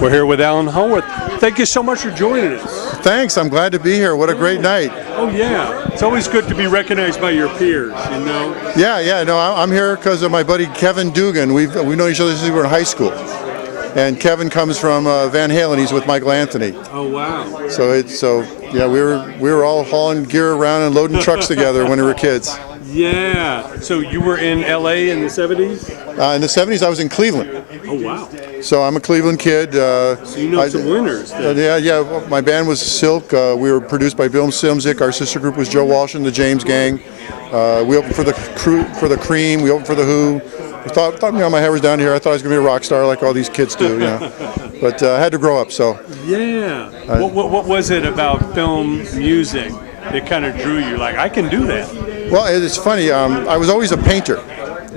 We're here with Alan Howarth. Thank you so much for joining us. Thanks, I'm glad to be here. What a great night. Oh yeah, it's always good to be recognized by your peers, you know? Yeah, no, I'm here because of my buddy Kevin Dugan. We've known each other since we were in high school. And Kevin comes from Van Halen. He's with Michael Anthony. Oh wow! Yeah, we were all hauling gear around and loading trucks together when we were kids. Yeah. So you were in L.A. in the '70s? In the '70s, I was in Cleveland. Oh wow! So I'm a Cleveland kid. So you know some winners. Yeah. My band was Silk. We were produced by Bill Simzik. Our sister group was Joe Walsh and the James Gang. We opened for the Cream. We opened for the Who. I thought my head was down here. I thought I was going to be a rock star like all these kids do, you know. But I had to grow up, so. Yeah. What was it about film music that kind of drew you? Like, I can do that. Well, it's funny. I was always a painter.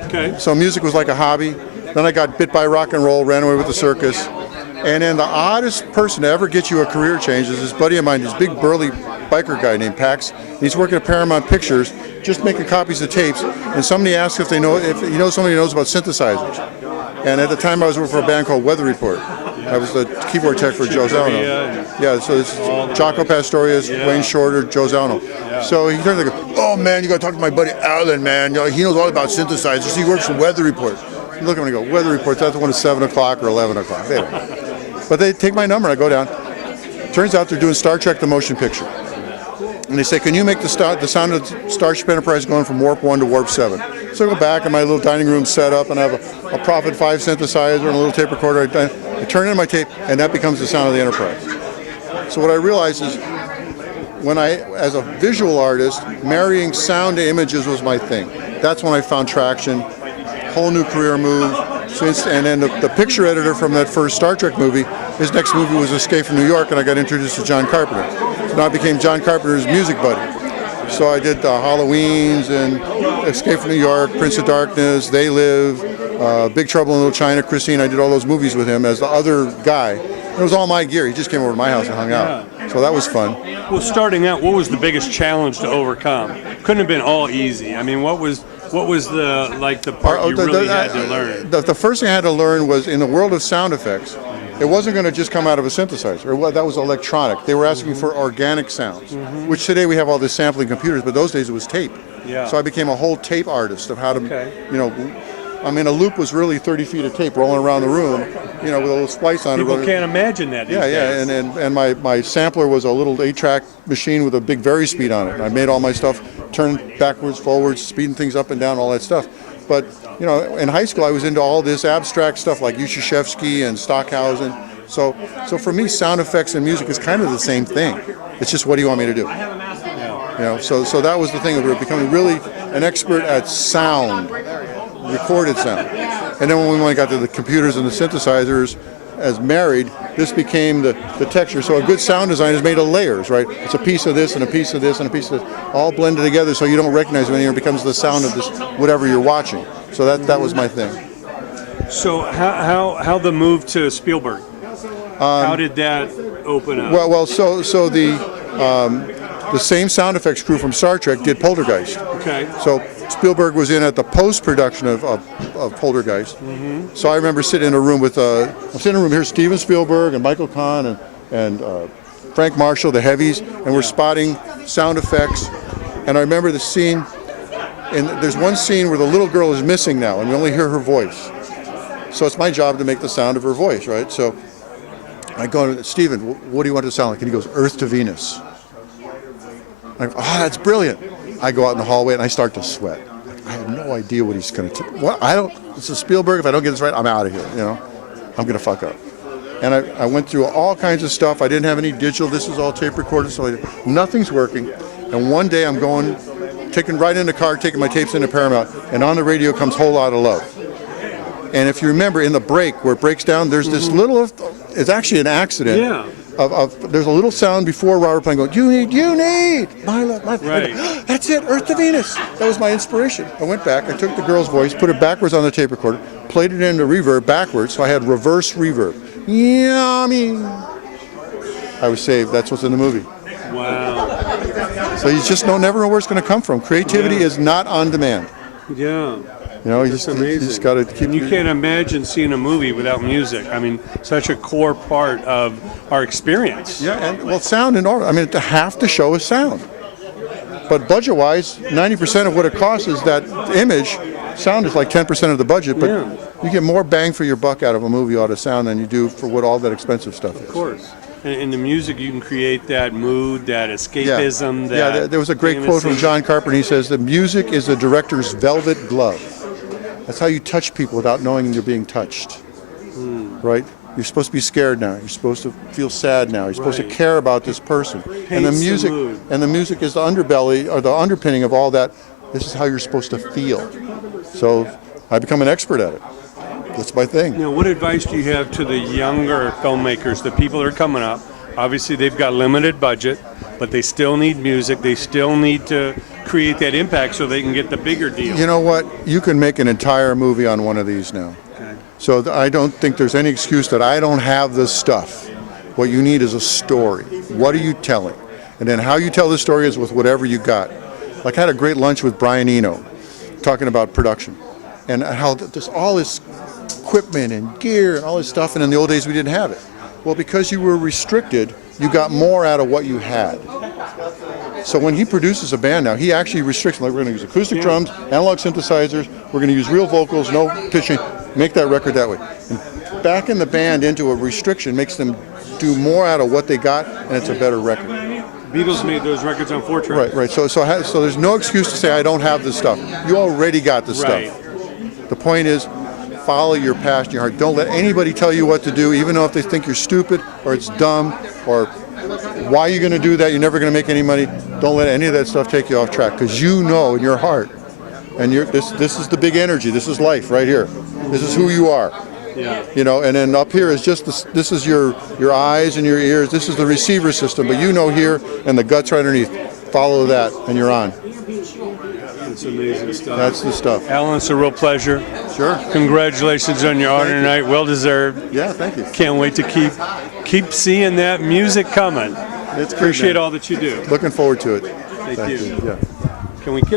Okay. So music was like a hobby. Then I got bit by rock and roll, ran away with the circus. And then the oddest person to ever get you a career change is this buddy of mine, this big burly biker guy named Pax. He's working at Paramount Pictures, just making copies of tapes. And somebody asked if he knows somebody who knows about synthesizers. And at the time, I was working for a band called Weather Report. I was the keyboard tech for Joe Zawinul. Yeah, so this is Jaco Pastorius, Wayne Shorter, Joe Zawinul. Yeah. So he turned and goes, "Oh man, you got to talk to my buddy Alan, man. You know, he knows all about synthesizers. He works for Weather Report." You look at him and go, "Weather Report, that's the one at 7 o'clock or 11 o'clock." But they take my number and I go down. Turns out they're doing Star Trek the Motion Picture. And they say, "Can you make the sound of Starship Enterprise going from Warp 1 to Warp 7? So I go back in my little dining room set up and I have a Prophet 5 synthesizer and a little tape recorder. I turn in my tape and that becomes the sound of the Enterprise. So what I realized is when as a visual artist, marrying sound to images was my thing. That's when I found traction, whole new career move. And then the picture editor from that first Star Trek movie, his next movie was Escape from New York, and I got introduced to John Carpenter. So now I became John Carpenter's music buddy. So I did Halloweens and Escape from New York, Prince of Darkness, They Live, Big Trouble in Little China, Christine. I did all those movies with him as the other guy. It was all my gear. He just came over to my house and hung out. So that was fun. Well, starting out, what was the biggest challenge to overcome? Couldn't have been all easy. I mean, what was the part you really had to learn? The first thing I had to learn was in the world of sound effects, it wasn't going to just come out of a synthesizer. That was electronic. They were asking for organic sounds, which today we have all these sampling computers, but those days it was tape. Yeah. So I became a whole tape artist of how to, I mean, a loop was really 30 feet of tape rolling around the room, with a little splice on it. People can't imagine that these days. And my sampler was a little 8-track machine with a big Vari-Speed on it. And I made all my stuff turn backwards, forwards, speeding things up and down, all that stuff. But, in high school I was into all this abstract stuff like Yushishevsky and Stockhausen. So for me, sound effects and music is kind of the same thing. It's just, what do you want me to do? So that was the thing. We were becoming really an expert at sound. Recorded sound. And then when we got to the computers and the synthesizers as married, this became the texture. So a good sound design is made of layers, right? It's a piece of this and a piece of this and a piece of this, all blended together so you don't recognize it anymore. It becomes the sound of this, whatever you're watching. So that was my thing. So how the move to Spielberg? How did that open up? Well, so the same sound effects crew from Star Trek did Poltergeist. Okay. So Spielberg was in at the post-production of Poltergeist. So I remember sitting in a room with, I'm sitting in a room here, Steven Spielberg and Michael Kahn and Frank Marshall, the heavies, and we're spotting sound effects. And I remember the scene, and there's one scene where the little girl is missing now, and we only hear her voice. So it's my job to make the sound of her voice, right? So I go to Steven, what do you want it to sound like? And he goes, Earth to Venus. I go, oh, that's brilliant. I go out in the hallway and I start to sweat. I have no idea what he's going to do. What? It's a Spielberg. If I don't get this right, I'm out of here. I'm going to fuck up. And I went through all kinds of stuff. I didn't have any digital. This is all tape recorded. So nothing's working. And one day I'm taking right in the car, taking my tapes into Paramount, and on the radio comes Whole Lotta Love. And if you remember in the break, where it breaks down, there's this little, it's actually an accident. Yeah. There's a little sound before Robert Plant going, you need, my love, my right. That's it, Earth to Venus. That was my inspiration. I went back, I took the girl's voice, put it backwards on the tape recorder, played it into reverb backwards, so I had reverse reverb. Yummy. I was saved. That's what's in the movie. Wow. So you just never know where it's going to come from. Creativity is not on demand. Yeah. You know, you That's just amazing. got to keep. And you can't imagine seeing a movie without music. I mean, such a core part of our experience. Yeah, and well, sound and order. I mean, half the show is sound. But budget-wise, 90% of what it costs is that image. Sound is like 10% of the budget, but you get more bang for your buck out of a movie out of sound than you do for what all that expensive stuff is. Of course. And in the music, you can create that mood, that escapism. Yeah, there was a great quote from John Carpenter. He says, "The music is the director's velvet glove." That's how you touch people without knowing you're being touched. Right? You're supposed to be scared now. You're supposed to feel sad now. You're supposed to care about this person. And the music is the underbelly or the underpinning of all that. This is how you're supposed to feel. So I become an expert at it. That's my thing. Now, what advice do you have to the younger filmmakers, the people that are coming up? Obviously, they've got limited budget, but they still need music. They still need to create that impact so they can get the bigger deal. You know what? You can make an entire movie on one of these now. Okay. So I don't think there's any excuse that I don't have this stuff. What you need is a story. What are you telling? And then how you tell the story is with whatever you got. Like I had a great lunch with Brian Eno, talking about production and how there's all this equipment and gear and all this stuff, and in the old days we didn't have it. Well, because you were restricted, you got more out of what you had. So when he produces a band now, he actually restricts, like we're going to use acoustic drums, analog synthesizers, we're going to use real vocals, no pitching, make that record that way. And backing the band into a restriction makes them do more out of what they got, and it's a better record. Beatles made those records on 4 tracks. Right. So there's no excuse to say I don't have this stuff. You already got the Right. stuff. The point is, follow your passion, your heart. Don't let anybody tell you what to do, even though if they think you're stupid or it's dumb or why are you going to do that? You're never going to make any money. Don't let any of that stuff take you off track, because you know in your heart, and this is the big energy. This is life right here. This is who you are. Yeah. You know, and then up here is just this is your eyes and your ears. This is the receiver system, but you know here and the guts right underneath. Follow that, and you're on. That's amazing stuff. That's the stuff. Alan, it's a real pleasure. Sure. Congratulations on your honor tonight. Well deserved. Yeah, thank you. Can't wait to keep seeing that music coming. It's Appreciate all that you do. Looking forward to it. Thank you. Yeah. Can we get